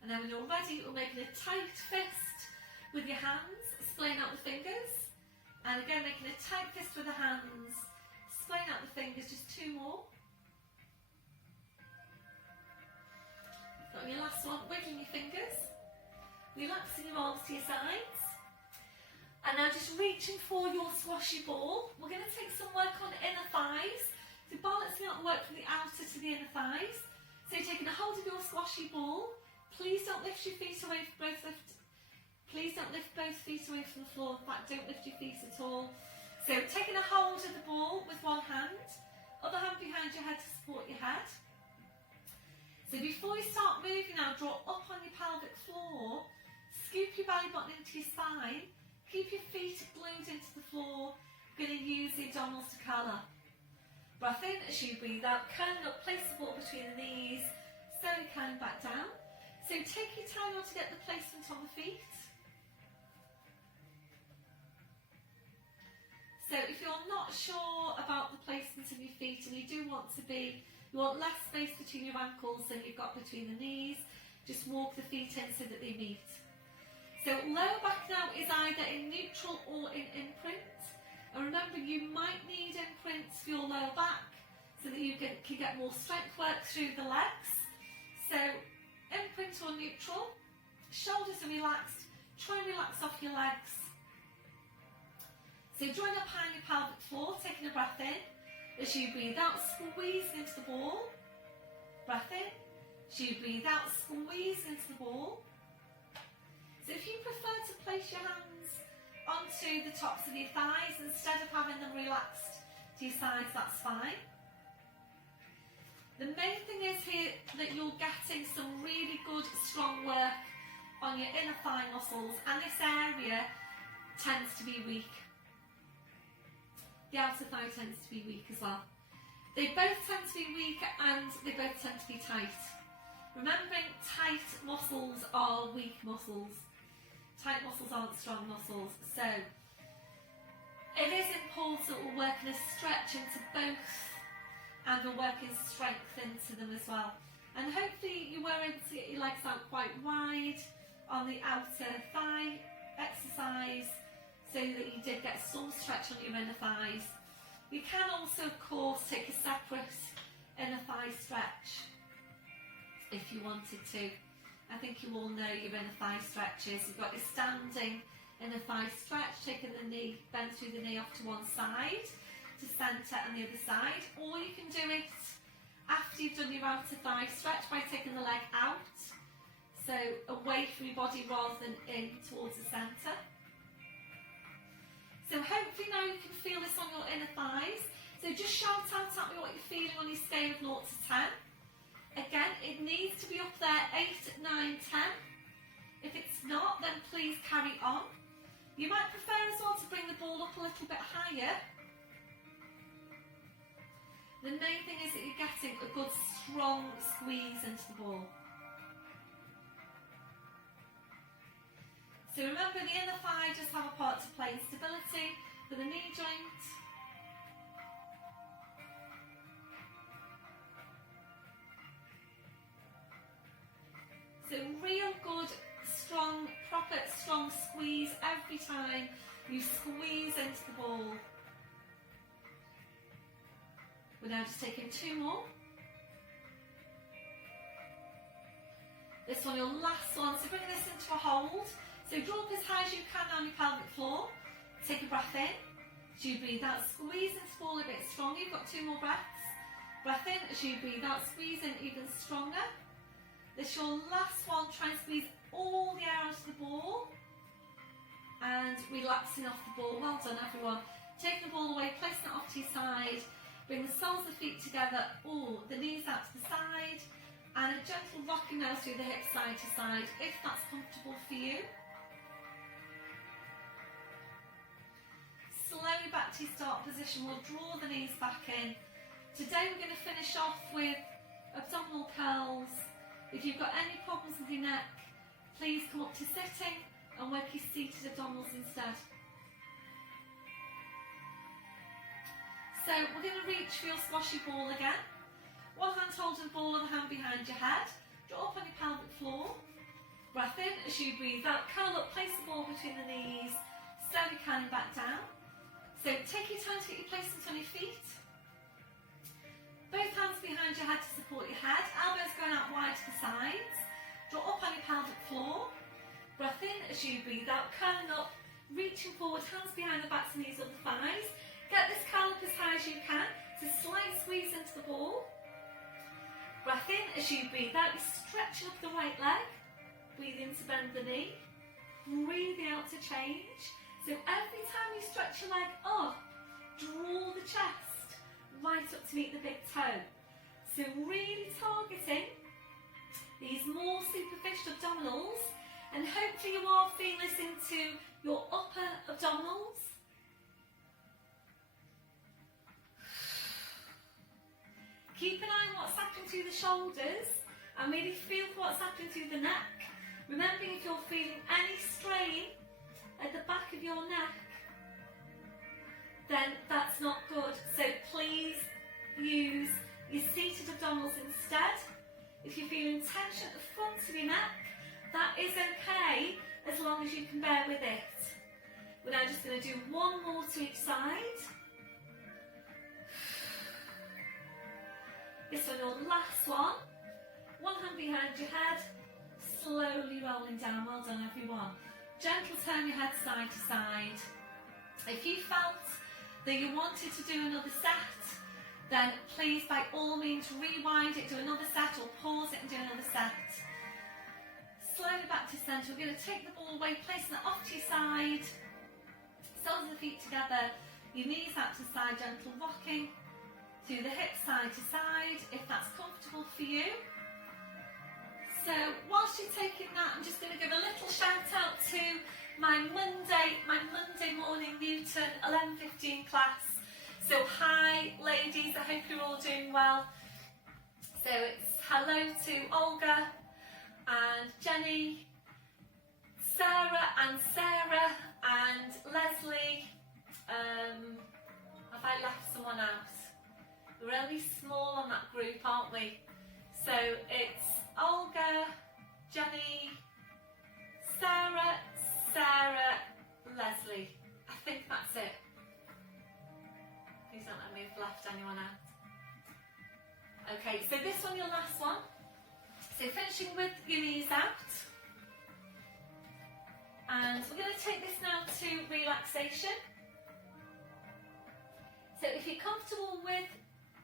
And then when you're ready, we're making a tight fist with your hands, splaying out the fingers. And again, making a tight fist with the hands, splaying out the fingers, just two more. Got your last one, wiggling your fingers, relaxing your arms to your sides. And now just reaching for your squashy ball. We're going to take some work on inner thighs. So balancing out the work from the outer to the inner thighs. So you're taking a hold of your squashy ball. Please don't lift your feet away from Please don't lift both feet away from the floor. In fact, don't lift your feet at all. So taking a hold of the ball with one hand. Other hand behind your head to support your head. So before you start moving now, draw up on your pelvic floor. Scoop your belly button into your spine. Keep your feet glued into the floor. We're going to use the abdominals to curl up. Breath in as you breathe out, curling up, place the ball between the knees, slowly curling back down. So take your time now to get the placement on the feet. So if you're not sure about the placement of your feet and you want less space between your ankles than you've got between the knees, just walk the feet in so that they meet. So lower back now is either in neutral or in imprint. And remember, you might need imprints for your lower back so that you can can get more strength work through the legs. So imprint or neutral, shoulders are relaxed, try and relax off your legs. So drawing up high on your pelvic floor, taking a breath in. As you breathe out, squeezing into the ball. Breath in. As you breathe out, squeeze into the ball. So if you prefer to place your hands onto the tops of your thighs instead of having them relaxed to your sides, that's fine. The main thing is here that you're getting some really good strong work on your inner thigh muscles, and this area tends to be weak. The outer thigh tends to be weak as well. They both tend to be weak and they both tend to be tight. Remembering tight muscles are weak muscles. Tight muscles aren't strong muscles. So it is important that we're working a stretch into both and we're working strength into them as well. And hopefully you were able to get your legs out quite wide on the outer thigh exercise, so that you did get some stretch on your inner thighs. You can also, of course, take a separate inner thigh stretch if you wanted to. I think you all know your inner thigh stretches. You've got your standing inner thigh stretch, taking the knee, bend through the knee off to one side, to centre and the other side. Or you can do it after you've done your outer thigh stretch by taking the leg out, so away from your body rather than in towards the centre. So hopefully now you can feel this on your inner thighs. So just shout out at me what you're feeling on your scale of 0 to 10. Again, it needs to be up there 8, 9, 10. If it's not, then please carry on. You might prefer as well to bring the ball up a little bit higher. The main thing is that you're getting a good strong squeeze into the ball. So remember, the inner thigh does have a part to play in stability for the knee joint. So real good, strong, proper strong squeeze every time you squeeze into the ball. We're now just taking 2 more. This one, your last one. So bring this into a hold. So draw up as high as you can on your pelvic floor. Take a breath in. As you breathe out, squeeze into the ball a bit stronger. You've got 2 more breaths. Breath in. As you breathe out, squeeze in even stronger. This is your last one. Try and squeeze all the air out of the ball. And relaxing off the ball. Well done, everyone. Taking the ball away, placing it off to your side. Bring the soles of the feet together. All the knees out to the side. And a gentle rocking now through the hips side to side, if that's comfortable for you. Slowly back to your start position. We'll draw the knees back in. Today we're going to finish off with abdominal curls. If you've got any problems with your neck, please come up to sitting and work your seated abdominals instead. So we're going to reach for your squashy ball again. One hand holding the ball, other hand behind your head. Draw up on your pelvic floor. Breath in. As you breathe out, curl up, place the ball between the knees. Slowly curling back down. So take your time to get your placement on your feet. Both hands behind your head to support your head. Elbows going out wide to the sides. Draw up on your pelvic floor. Breath in as you breathe out, curling up, reaching forward, hands behind the backs and knees of the thighs. Get this curl up as high as you can. It's a slight squeeze into the ball. Breath in as you breathe out, you're stretching up the right leg. Breathe in to bend the knee. Breathing out to change. So every time you stretch your leg up, draw the chest right up to meet the big toe. So really targeting these more superficial abdominals, and hopefully you are feeling this into your upper abdominals. Keep an eye on what's happening to the shoulders and really feel for what's happening to the neck. Remembering if you're feeling any strain at the back of your neck, then that's not good. So please use your seated abdominals instead. If you're feeling tension at the front of your neck, that is okay as long as you can bear with it. We're now just going to do 1 more to each side. This one, your last one. One hand behind your head, slowly rolling down. Well done, everyone. Gentle turn your head side to side. If you felt that you wanted to do another set, then please, by all means, rewind it, do another set, or pause it and do another set. Slowly back to centre. We're going to take the ball away, placing it off to your side. Soles of the feet together, your knees out to side, gentle rocking through the hips side to side, if that's comfortable for you. So whilst you're taking that, I'm just going to give a little shout out to my Monday morning Newton 11:15 class. So hi ladies, I hope you're all doing well. So it's hello to Olga and Jenny, Sarah and Leslie. Have I left someone out? We're only small on that group, aren't we? So it's Olga, Jenny, Sarah, Leslie. I think that's it. Please don't let me have left anyone out. Okay, so this one, your last one. So finishing with your knees out. And we're going to take this now to relaxation. So if you're comfortable with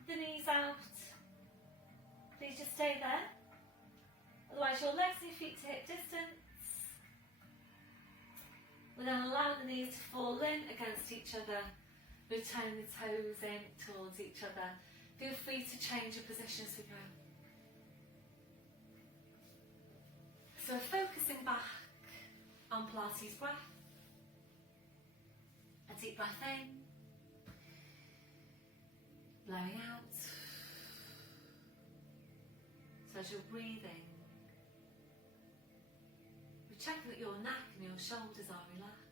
the knees out, please just stay there. Otherwise your legs and your feet to hip distance. We're then allowing the knees to fall in against each other. Return the toes in towards each other. Feel free to change your position as we go. So we're focusing back on Pilates breath. A deep breath in. Blowing out. So as you're breathing, we're checking that your neck and your shoulders are relaxed.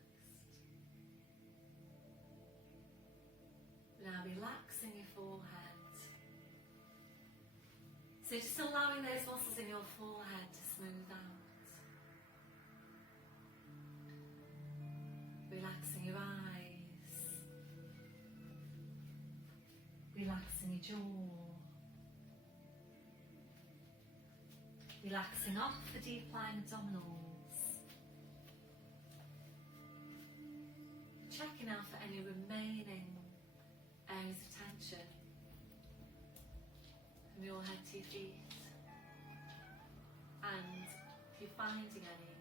Now relaxing your forehead. So just allowing those muscles in your forehead to smooth out. Relaxing your eyes. Relaxing your jaw. Relaxing off the deep lying abdominals. Checking out for any remaining areas of tension from your head to your feet. And if you're finding any,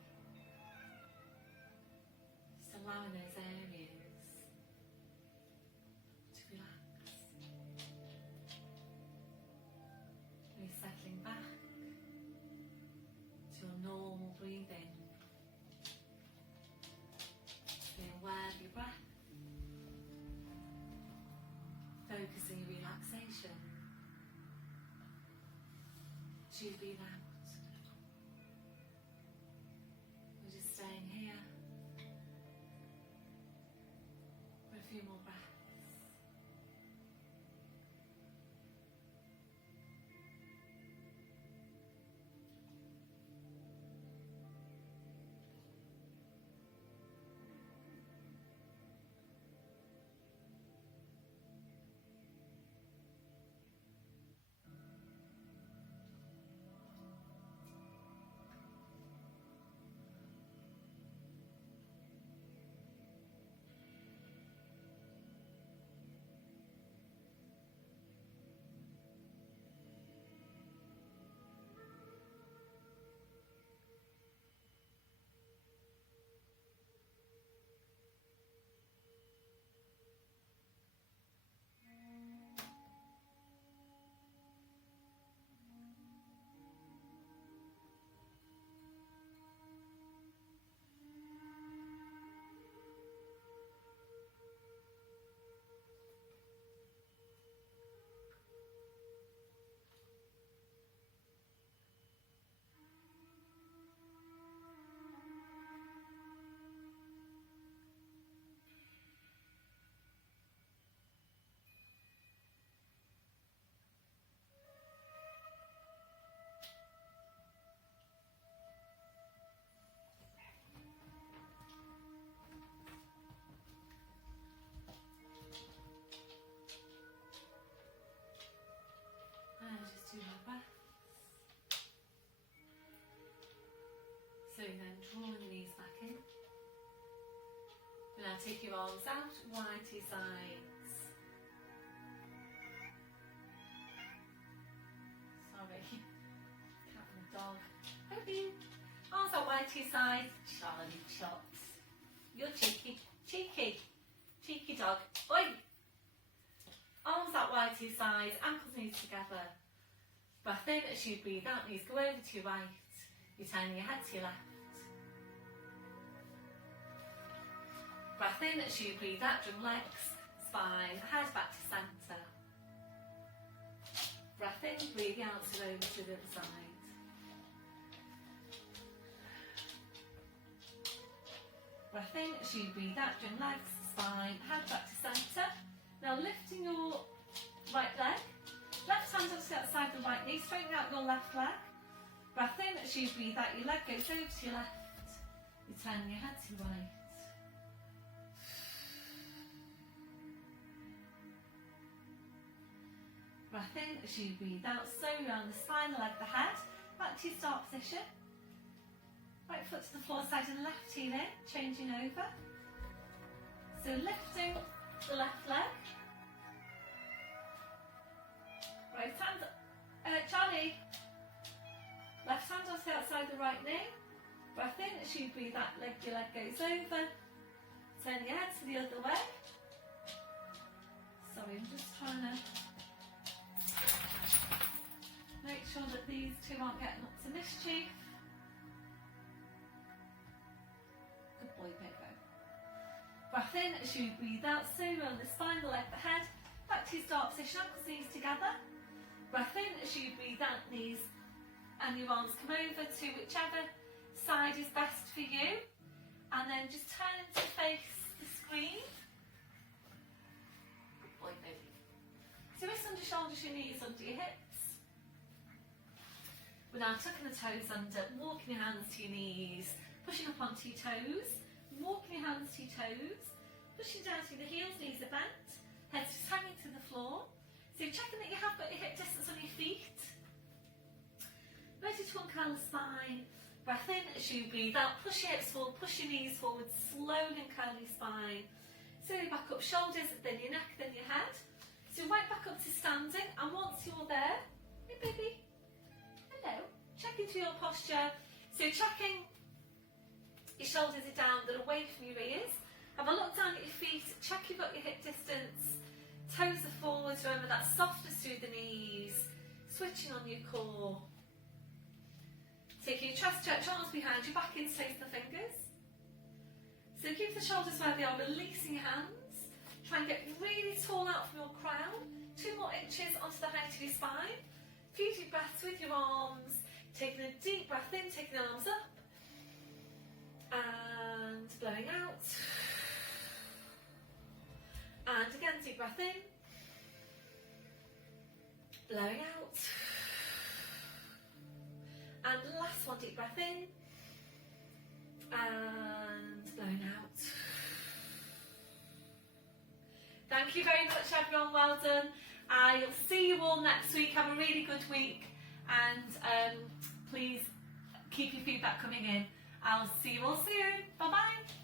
just allowing those areas to relax. You're settling back to your normal breathing. Being aware of your breath. Focusing your relaxation. As you breathe out. We're just staying here for a few more breaths. 2 more breaths. So then draw your knees back in. Now take your arms out wide to your sides. Sorry, cat and dog. Okay. Arms out wide to your sides. Charlie chops. You're cheeky, cheeky, cheeky dog. Oi! Arms out wide to your sides, ankles, knees together. Breath in as you breathe out, knees go over to your right. You're turning your head to your left. Breath in as you breathe out, drum legs, spine, head back to centre. Breath in, breathe out, so over to the other side. Breath in as you breathe out, drum legs, spine, head back to centre. Now lifting your right leg, left hand onto the outside of the right knee, straighten out your left leg. Breath in as you breathe out, your leg goes over to your left. You're turning your head to your right. Breath in as you breathe out, slowly around the spine, the leg, the head, back to your start position. Right foot to the floor, side and left heel in, changing over. So lifting the left leg. Right hand, Charlie. Left hand onto the outside of the right knee. Breath in as you breathe out, your leg goes over. Turn your head to the other way. Sorry, I'm just trying to make sure that these two aren't getting up to mischief. Good boy, Pico. Breath in as you breathe out, slowly on the spine, the leg, the head, back to your start position, ankles, knees together. Breath in as you breathe out, knees and your arms come over to whichever side is best for you. And then just turn to face the screen. Good boy, baby. So wrists under shoulders, your knees under your hips. We're now tucking the toes under, walking your hands to your knees, pushing up onto your toes, walking your hands to your toes, pushing down to the heels, knees are bent, head's just hanging to the floor. So checking that you have got your hip distance on your feet. Ready to uncurl the spine. Breath in as you breathe out, push your hips forward, push your knees forward, slowly uncurl your spine. Slowly back up, shoulders, then your neck, then your head. So right back up to standing, and once you're there, hey baby, hello, check into your posture. So checking your shoulders are down, they're away from your ears. Have a look down at your feet, check you've got your hip distance. Toes are forwards, remember that softness through the knees. Switching on your core. Taking your chest stretch, arms behind you, back in, place the fingers. So keep the shoulders where they are, releasing your hands. Try and get really tall out from your crown. 2 more inches onto the height of your spine. Few deep breaths with your arms. Taking a deep breath in, taking the arms up. And blowing out. And again, deep breath in. Blowing out. And last one, deep breath in. And blowing out. Thank you very much, everyone. Well done. I'll see you all next week. Have a really good week. And please keep your feedback coming in. I'll see you all soon. Bye-bye.